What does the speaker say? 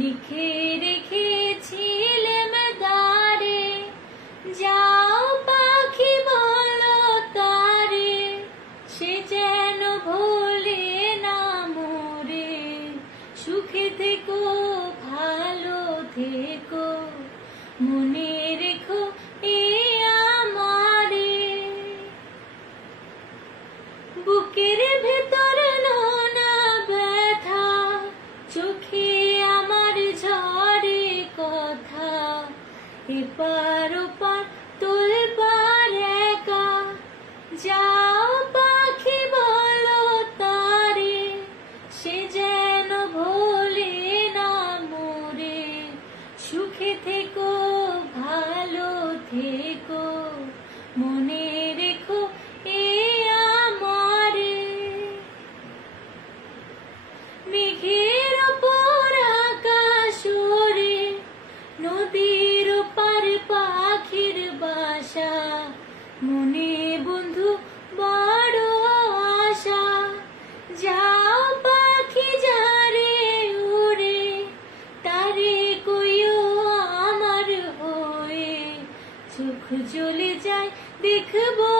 লিখে রেখেছিলাম দ্বারে, যাও পাখি বলো তারে, সে যেন ভোলে না মোরে। সুখে থেকো, ভালো থেকো, মনে রেখো এ আমারে। বুকের ভেতর নোনা ব্যথা, চোখে আমার ঝরে কথা। এপার ওপার তোলপার একা, যাও পাখি বলো তারে, সে যেন ভোলে না মোরে। সুখে থেকো, ভালো থেকো, মনে রেখো এ আমারে। মেঘের ওপর আকাশ ওড়ে, নদীর ওপার পাখির বাসা, মনে বন্ধু বড় আশা। যাও পাখি যারে উড়ে, তারে কইও আমার হয়ে। চোখ জ্বলে যায় দেখবো